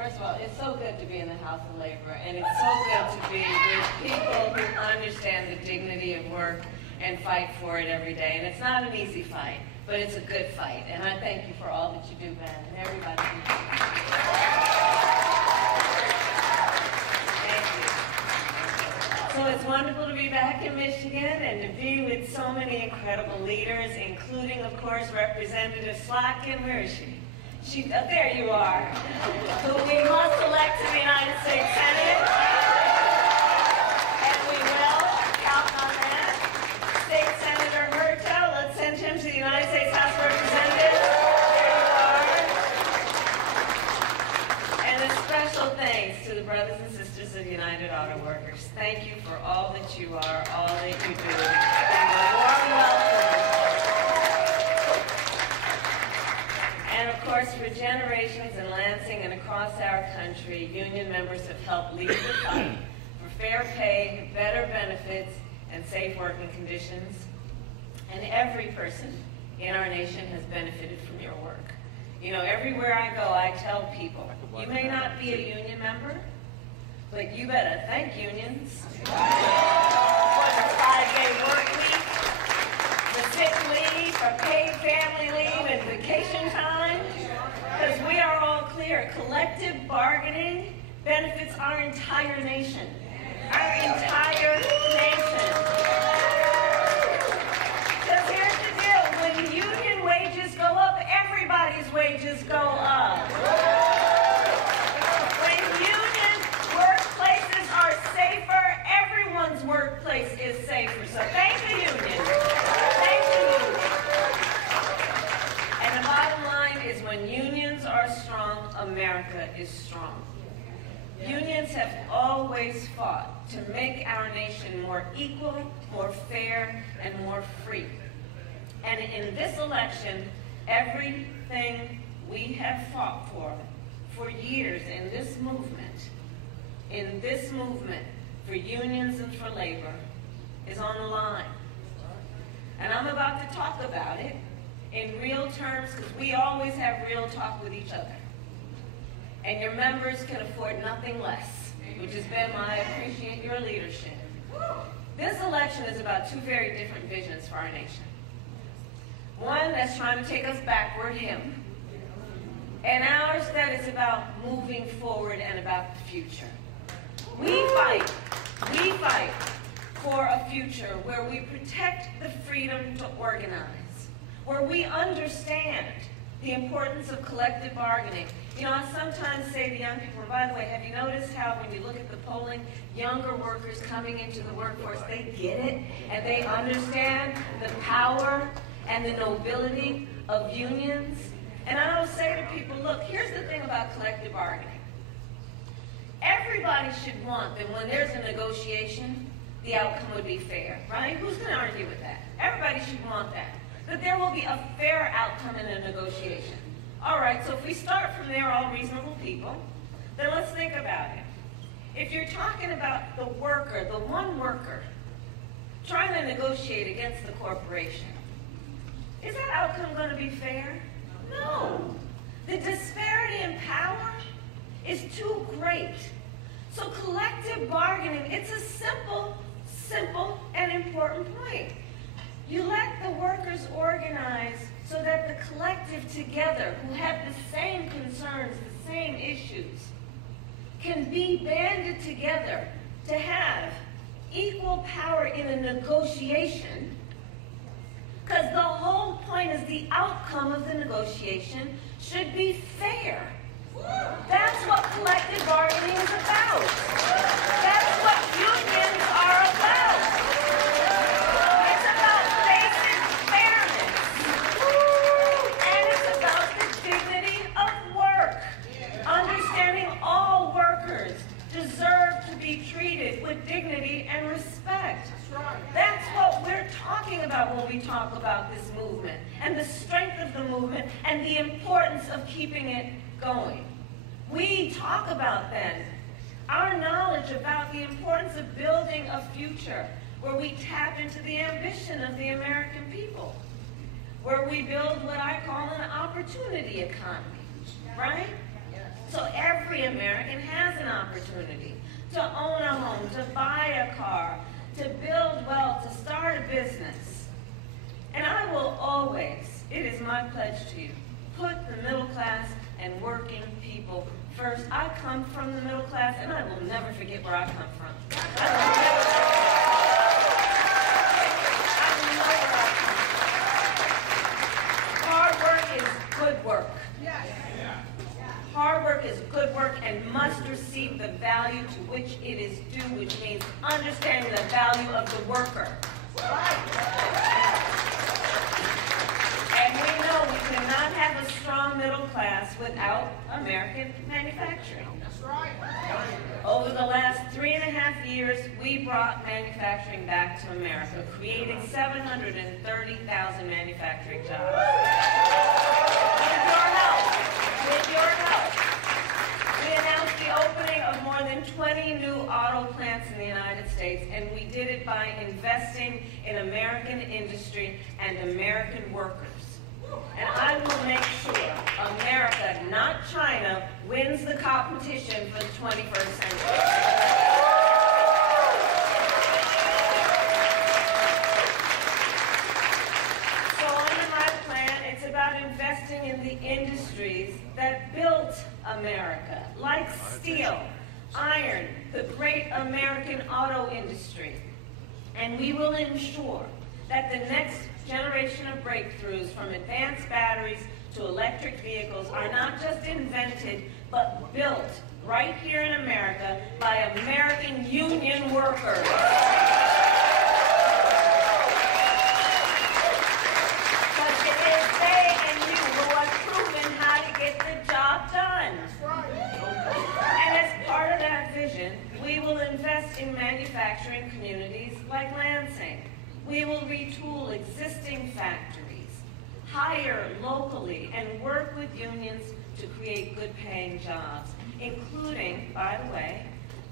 First of all, it's so good to be in the House of Labor, and it's so good to be with people who understand the dignity of work and fight for it every day. And it's not an easy fight, but it's a good fight. And I thank you for all that you do, Ben, and everybody who does. Thank you. So it's wonderful to be back in Michigan and to be with so many incredible leaders, including, of course, Representative Slotkin. Where is she? There you are, who we must elect to the United States Senate, and we will count on that. State Senator Hertel, let's send him to the United States House of Representatives. There you are. And a special thanks to the brothers and sisters of United Auto Workers. Thank you for all that you are, all that you do. And a warm welcome. And of course, for generations in Lansing and across our country, union members have helped lead the fight for fair pay, better benefits, and safe working conditions. And every person in our nation has benefited from your work. You know, everywhere I go, I tell people, you may not be a union member, but you better thank unions for the 5-day work week, the sick leave, for paid family leave, and vacation time. Because we are all clear, collective bargaining benefits our entire nation. Our entire nation. Because here's the deal, when union wages go up, everybody's wages go up. When union workplaces are safer, everyone's workplace is safer. So thank the union. Thank the union. And the bottom line is when unions are strong, America is strong. Unions have always fought to make our nation more equal, more fair, and more free. And in this election, everything we have fought for years in this movement, for unions and for labor, is on the line. And I'm about to talk about it in real terms, because we always have real talk with each other. And your members can afford nothing less, which has been I appreciate your leadership. This election is about two very different visions for our nation. One that's trying to take us backward, him, and ours that is about moving forward and about the future. We fight for a future where we protect the freedom to organize, where we understand the importance of collective bargaining. You know, I sometimes say to young people, and by the way, have you noticed how when you look at the polling, younger workers coming into the workforce, they get it, and they understand the power and the nobility of unions? And I always say to people, look, here's the thing about collective bargaining. Everybody should want that when there's a negotiation, the outcome would be fair, right? Who's going to argue with that? Everybody should want that. That there will be a fair outcome in a negotiation. All right, so if we start from there, all reasonable people, then let's think about it. If you're talking about the worker, the one worker, trying to negotiate against the corporation, is that outcome going to be fair? No. The disparity in power is too great. So collective bargaining, it's a simple and important point. You let the workers organize so that the collective together, who have the same concerns, the same issues, can be banded together to have equal power in a negotiation, because the whole point is the outcome of the negotiation should be fair. That's what collective bargaining is about. That's what unions are about. It's about basic fairness. And it's about the dignity of work. Understanding all workers deserve to be treated with dignity and respect. That's what we're talking about when we talk about this movement, and the strength of the movement, and the importance of keeping it going. We talk about then our knowledge about the importance of building a future where we tap into the ambition of the American people, where we build what I call an opportunity economy, right? So every American has an opportunity to own a home, to buy a car, to build wealth, to start a business. And I will always, it is my pledge to you, put the middle class and working people first. I come from the middle class, and I will never forget where I come from. I will never Hard work is good work. Hard work is good work and must receive the value to which it is due, which means understanding the value of the worker. And we know we cannot have a strong middle class without American manufacturing. Over the last 3.5 years, we brought manufacturing back to America, creating 730,000 manufacturing jobs. With your help, we announced the opening of more than 20 new auto plants in the United States, and we did it by investing in American industry and American workers. And I will make sure America, not China, wins the competition for the 21st century. So under my plan, it's about investing in the industries that built America, like steel, iron, the great American auto industry. And we will ensure that the next generation of breakthroughs, from advanced batteries to electric vehicles, are not just invented, but built right here in America by American union workers. But it is they and you who have proven how to get the job done. And as part of that vision, we will invest in manufacturing communities like Lansing. We will retool existing factories, hire locally, and work with unions to create good-paying jobs, including, by the way,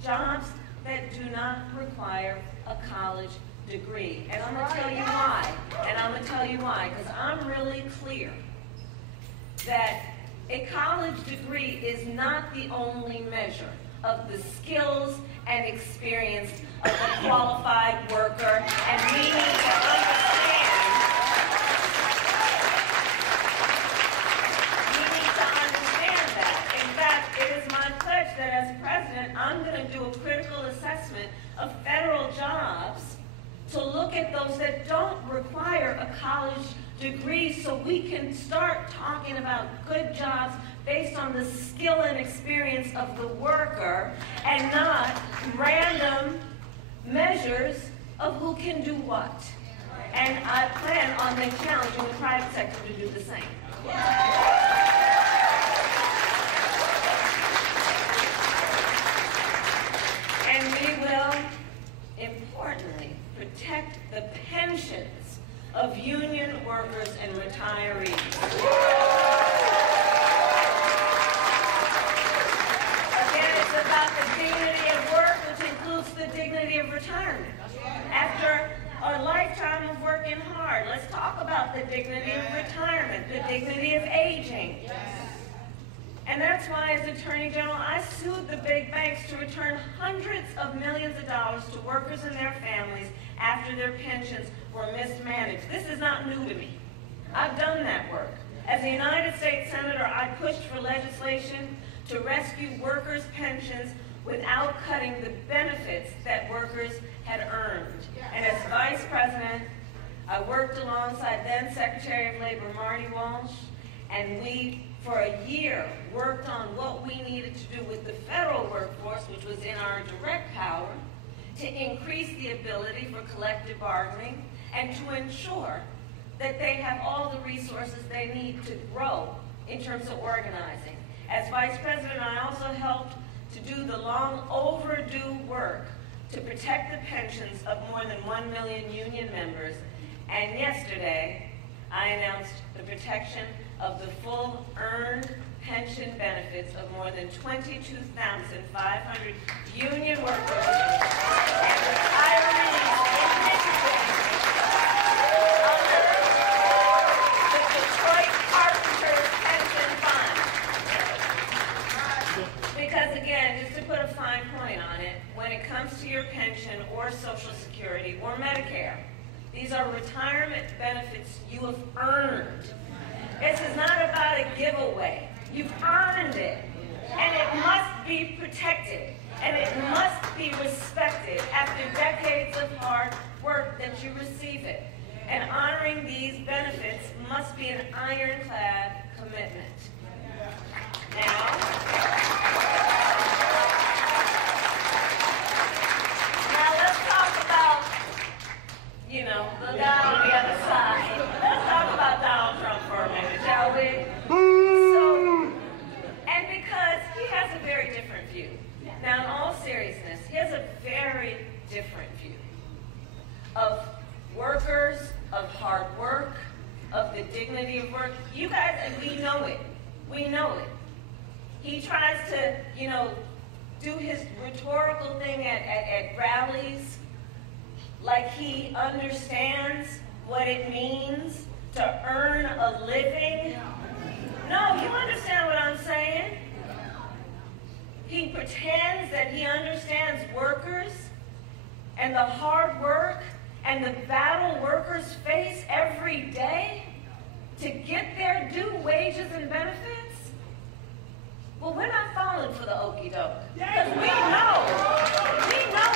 jobs that do not require a college degree. And I'm going to tell you why. And I'm going to tell you why, because I'm really clear that a college degree is not the only measure of the skills and experience of a qualified worker, and we need to understand that. In fact, it is my pledge that as president, I'm going to do a critical assessment of federal jobs to look at those that don't require a college degree, so we can start talking about good jobs based on the skill and experience of the worker, and not random measures of who can do what. And I plan on then challenging the private sector to do the same. And we will, importantly, protect the pensions of union workers and retirees. About the dignity of work, which includes the dignity of retirement. After a lifetime of working hard, let's talk about the dignity of retirement, the dignity of aging. And that's why, as Attorney General, I sued the big banks to return hundreds of millions of dollars to workers and their families after their pensions were mismanaged. This is not new to me. I've done that work. As a United States Senator, I pushed for legislation to rescue workers' pensions without cutting the benefits that workers had earned. And as Vice President, I worked alongside then Secretary of Labor Marty Walsh, and we, for a year, worked on what we needed to do with the federal workforce, which was in our direct power, to increase the ability for collective bargaining and to ensure that they have all the resources they need to grow in terms of organizing. As Vice President, I also helped to do the long overdue work to protect the pensions of more than 1 million union members. And yesterday, I announced the protection of the full earned pension benefits of more than 22,500 union workers and retirees in Michigan under the Detroit Carpenters Pension Fund. when it comes to your pension or Social Security or Medicare. These are retirement benefits you have earned. This is not about a giveaway. You've earned it, and it must be protected, and it must be respected after decades of hard work that you receive it. And honoring these benefits must be an ironclad commitment. Now let's talk about, the guy on the other side. Let's talk about Donald Trump for a minute, shall we? And because he has a very different view. Now, in all seriousness, he has a very different view of workers, of hard work, of the dignity of work. You guys, and we know it. We know it. He tries to, do his rhetorical thing at rallies like he understands what it means to earn a living. No, you understand what I'm saying? He pretends that he understands workers and the hard work and the battle workers face every day to get their due wages and benefits. Well, we're not falling for the okie doke. Because we know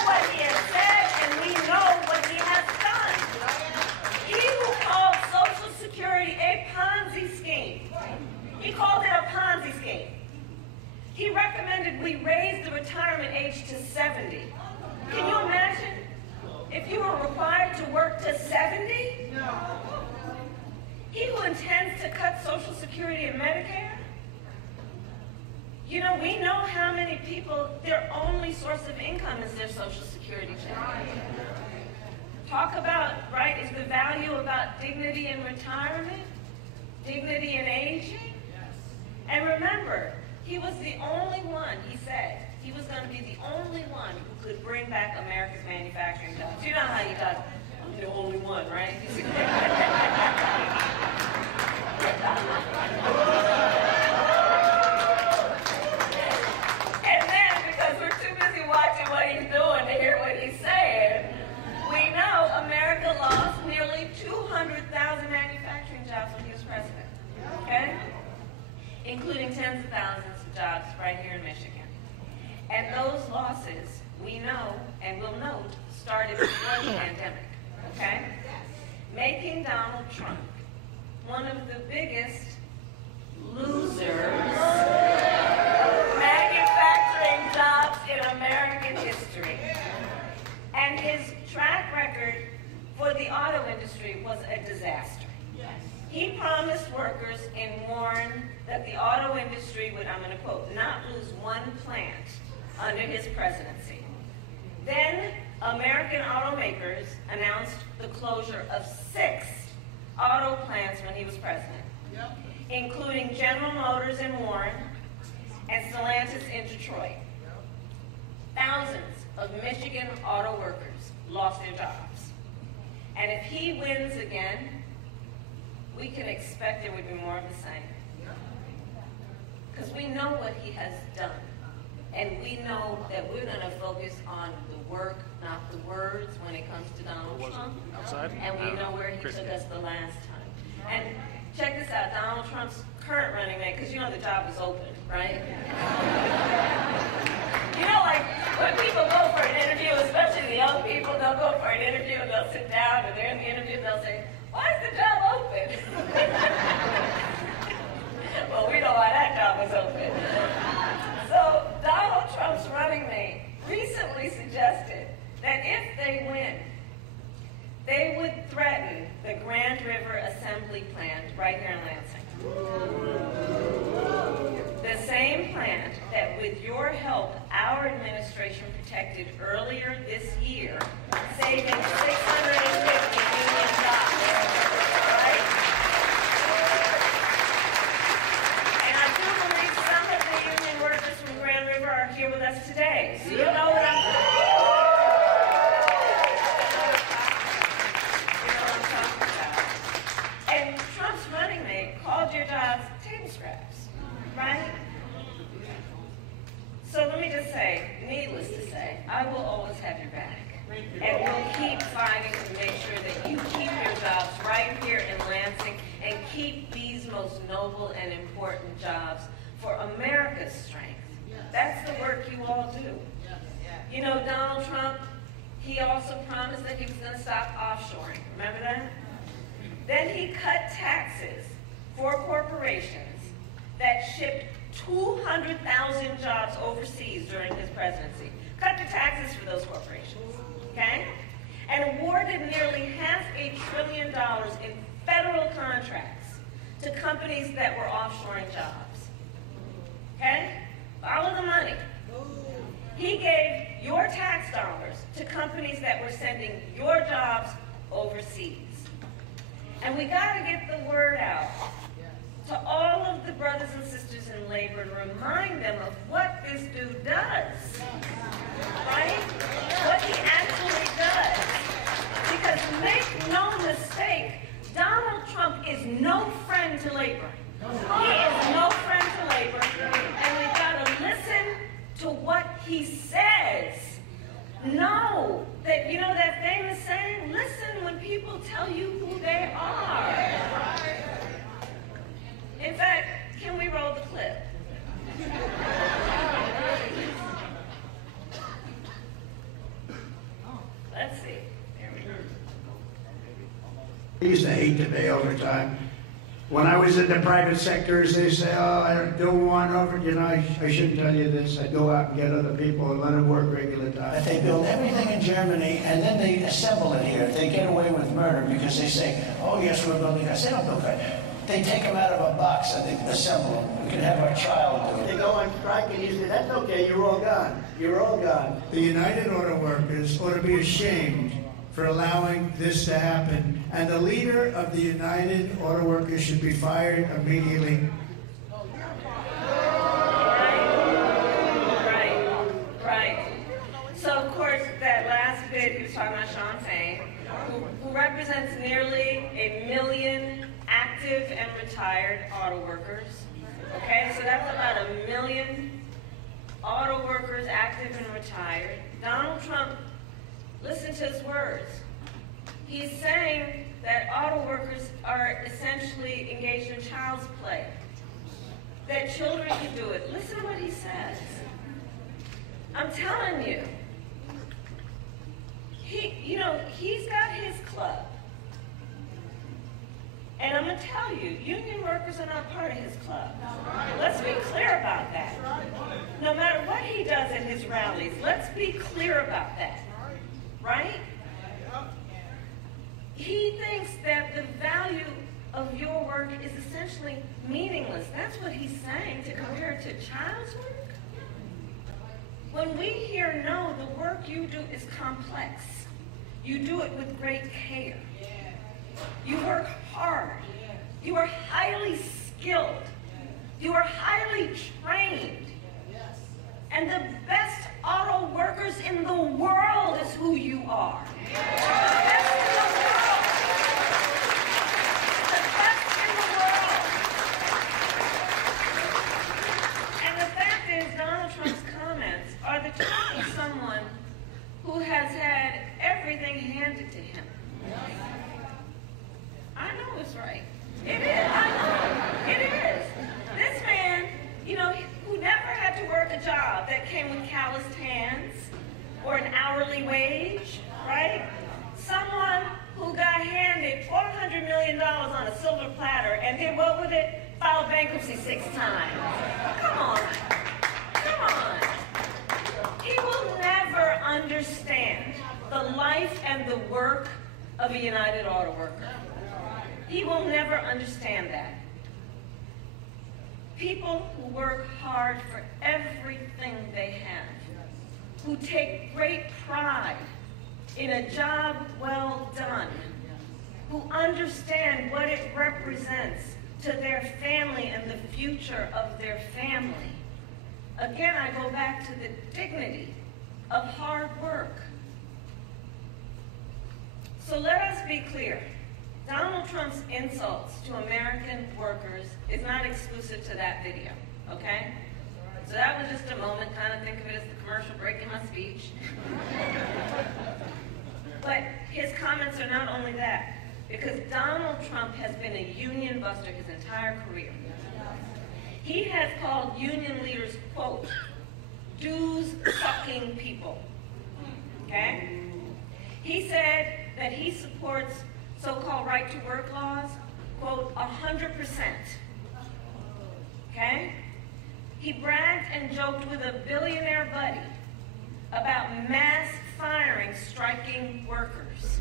what he has said and we know what he has done. He who called Social Security a Ponzi scheme. He called it a Ponzi scheme. He recommended we raise the retirement age to 70. Can you imagine if you were required to work to 70? No. He who intends to cut Social Security and Medicare? We know how many people, their only source of income is their Social Security check. Talk about, is the value about dignity in retirement? Dignity in aging? And remember, he was the only one, he said, he was going to be the only one who could bring back America's manufacturing jobs. You know how you got, I'm the only one, right? And then, because we're too busy watching what he's doing to hear what he's saying, we know America lost nearly 200,000 manufacturing jobs when he was president, okay? Including tens of thousands of jobs right here in Michigan. And those losses, we know and will note, started before the pandemic, okay? Making Donald Trump one of the biggest losers of manufacturing jobs in American history. And his track record for the auto industry was a disaster. He promised workers and warned that the auto industry would, I'm going to quote, not lose one plant under his presidency. Then American automakers announced the closure of 6 auto plants when he was president, including General Motors in Warren and Stellantis in Detroit. Thousands of Michigan auto workers lost their jobs. And if he wins again, we can expect there would be more of the same. Because we know what he has done. And we know that we're going to focus on the work, not the words, when it comes to Donald Trump. Outside? And we know where he took us the last time. And check this out, Donald Trump's current running mate, because the job is open, right? Like when people go for an interview, especially the young people, they'll go for an interview and they'll sit down and they're in the interview and they'll say, why is the job open? Well, we know why that job was open. So Donald Trump's running mate recently suggested that if they win, they would threaten the Grand River Assembly plant right here in Lansing. The same plant that, with your help, our administration protected earlier this year, saving 650 million jobs. Right? And I do believe some of the union workers from Grand River are here with us today. So you know what I'm talking about. And Trump's running mate called your jobs table scraps, right? So let me just say, needless to say, say, I will always have your back. And we'll keep fighting to make sure that you keep your jobs right here in Lansing and keep these most noble and important jobs for America's strength. That's the work you all do. You know, Donald Trump, he also promised that he was going to stop offshoring. Remember that? Then he cut taxes for corporations that shipped 200,000 jobs overseas during his presidency. Cut the taxes for those corporations, okay? And awarded nearly $500 billion in federal contracts to companies that were offshoring jobs, okay? Follow the money. He gave your tax dollars to companies that were sending your jobs overseas. And we got to get the word out to all of the brothers and sisters in labor to remind them of what this dude does, right? What he actually does. Because make no mistake, Donald Trump is no friend to labor. He is no friend to labor, and we've got to listen to what he says. Know that, you know that famous saying, listen when people tell you who they are. In fact, can we roll the clip? Let's see. There we go. I used to hate to pay overtime. When I was in the private sectors, they say, oh, I don't want over, you know, I shouldn't tell you this. I go out and get other people and let them work regular time. But they build everything in Germany, and then they assemble it here. They get away with murder because they say, oh, yes, we're building us. They don't build that. They take them out of a box and they assemble them. We can have our child do it. They go on strike and you say, that's okay, you're all gone. You're all gone. The United Auto Workers ought to be ashamed for allowing this to happen. And the leader of the United Auto Workers should be fired immediately. Right. So, of course, that last bit, he was talking about Sean Fain, who represents nearly 1 million active and retired auto workers. Okay, so that's about 1 million auto workers, active and retired. Donald Trump, listen to his words. He's saying that auto workers are essentially engaged in child's play, that children can do it. Listen to what he says. I'm telling you, he's got his club. And I'm going to tell you, union workers are not part of his club. Let's be clear about that. No matter what he does at his rallies, let's be clear about that. Right? He thinks that the value of your work is essentially meaningless. That's what he's saying, to compare it to child's work. When we hear no, the work you do is complex. You do it with great care. You work hard. You are highly skilled. You are highly trained. And the best auto workers in the world is who you are. The best in the world. The best in the world. And the fact is, Donald Trump's comments are the talk of someone who has had everything handed to him. I know it's right. It is. I know. It is. This man, who never had to work a job that came with calloused hands or an hourly wage, right? Someone who got handed $400 million on a silver platter and did what with it? Filed bankruptcy 6 times. Come on. Come on. He will never understand the life and the work of a United Auto Worker. He will never understand that. People who work hard for everything they have, who take great pride in a job well done, who understand what it represents to their family and the future of their family. Again, I go back to the dignity of hard work. So let us be clear. Donald Trump's insults to American workers is not exclusive to that video, okay? So that was just a moment, kind of think of it as the commercial. commercial break in my speech. But his comments are not only that, because Donald Trump has been a union buster his entire career. He has called union leaders, quote, dues-sucking people, okay? He said that he supports so-called right-to-work laws, quote, 100%, okay? He bragged and joked with a billionaire buddy about mass firing striking workers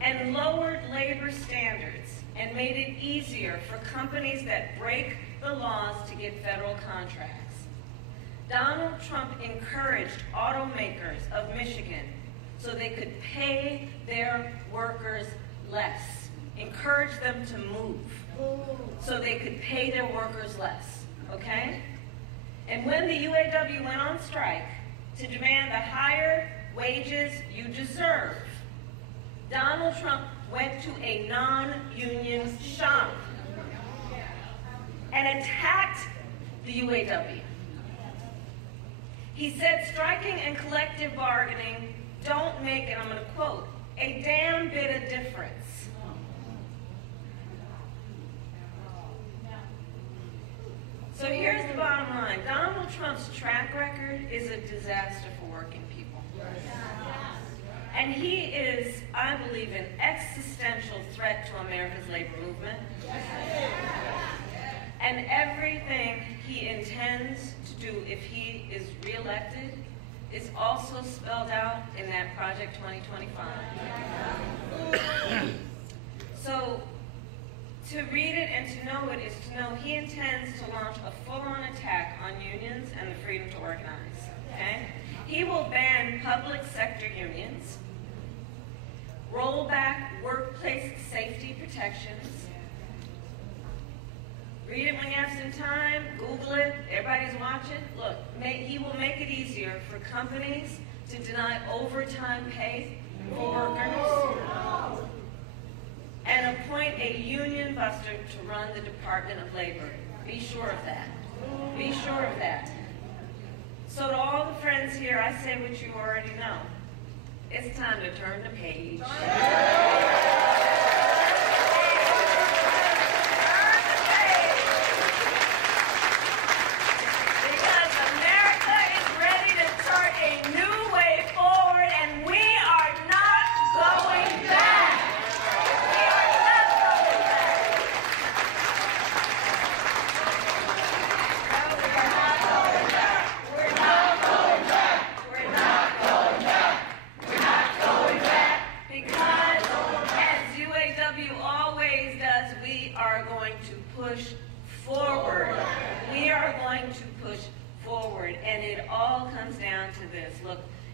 and lowered labor standards and made it easier for companies that break the laws to get federal contracts. Donald Trump encouraged automakers of Michigan so they could pay their workers less, encouraged them to move so they could pay their workers less, okay? And when the UAW went on strike to demand the higher wages you deserve, Donald Trump went to a non-union shop and attacked the UAW. He said striking and collective bargaining don't make, and I'm going to quote, a damn bit of difference. So here's the bottom line. Donald Trump's track record is a disaster for working people. And he is, I believe, an existential threat to America's labor movement. And everything he intends to do if he is reelected is also spelled out in that Project 2025. So to read it and to know it is to know he intends to launch a full-on attack on unions and the freedom to organize. Okay? He will ban public sector unions, roll back workplace safety protections. Read it when you have some time, Google it, everybody's watching. Look, he will make it easier for companies to deny overtime pay for workers and appoint a union buster to run the Department of Labor. Be sure of that. Be sure of that. So to all the friends here, I say what you already know. It's time to turn the page.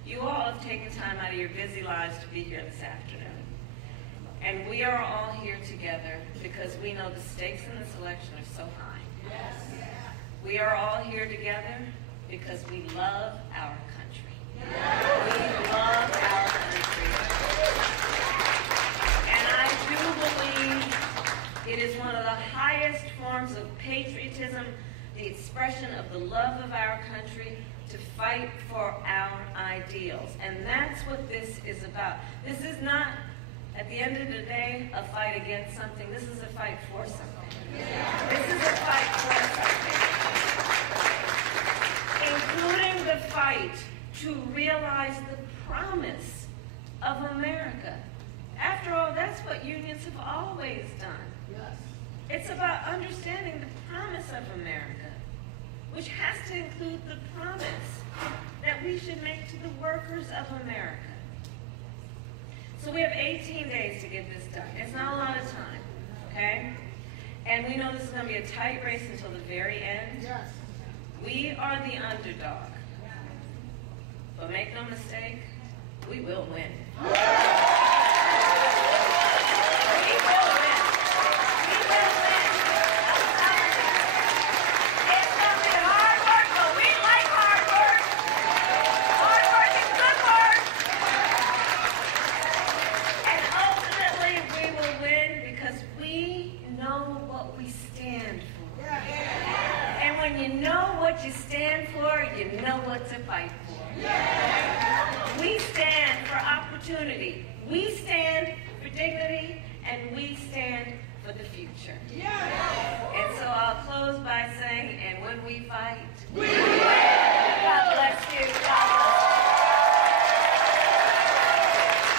You all have taken time out of your busy lives to be here this afternoon. And we are all here together because we know the stakes in this election are so high. Yes. We are all here together because we love our country. Yes. We love our country. And I do believe it is one of the highest forms of patriotism, the expression of the love of our country, to fight for our ideals. And that's what this is about. This is not, at the end of the day, a fight against something. This is a fight for something. This is a fight for something. Including the fight to realize the promise of America. After all, that's what unions have always done. It's about understanding the promise of America, which has to include the promise that we should make to the workers of America. So we have 18 days to get this done. It's not a lot of time, okay? And we know this is going to be a tight race until the very end. Yes. We are the underdog. But make no mistake, we will win. We will win. when you know what you stand for, you know what to fight for. We stand for opportunity. We stand for dignity, and we stand for the future.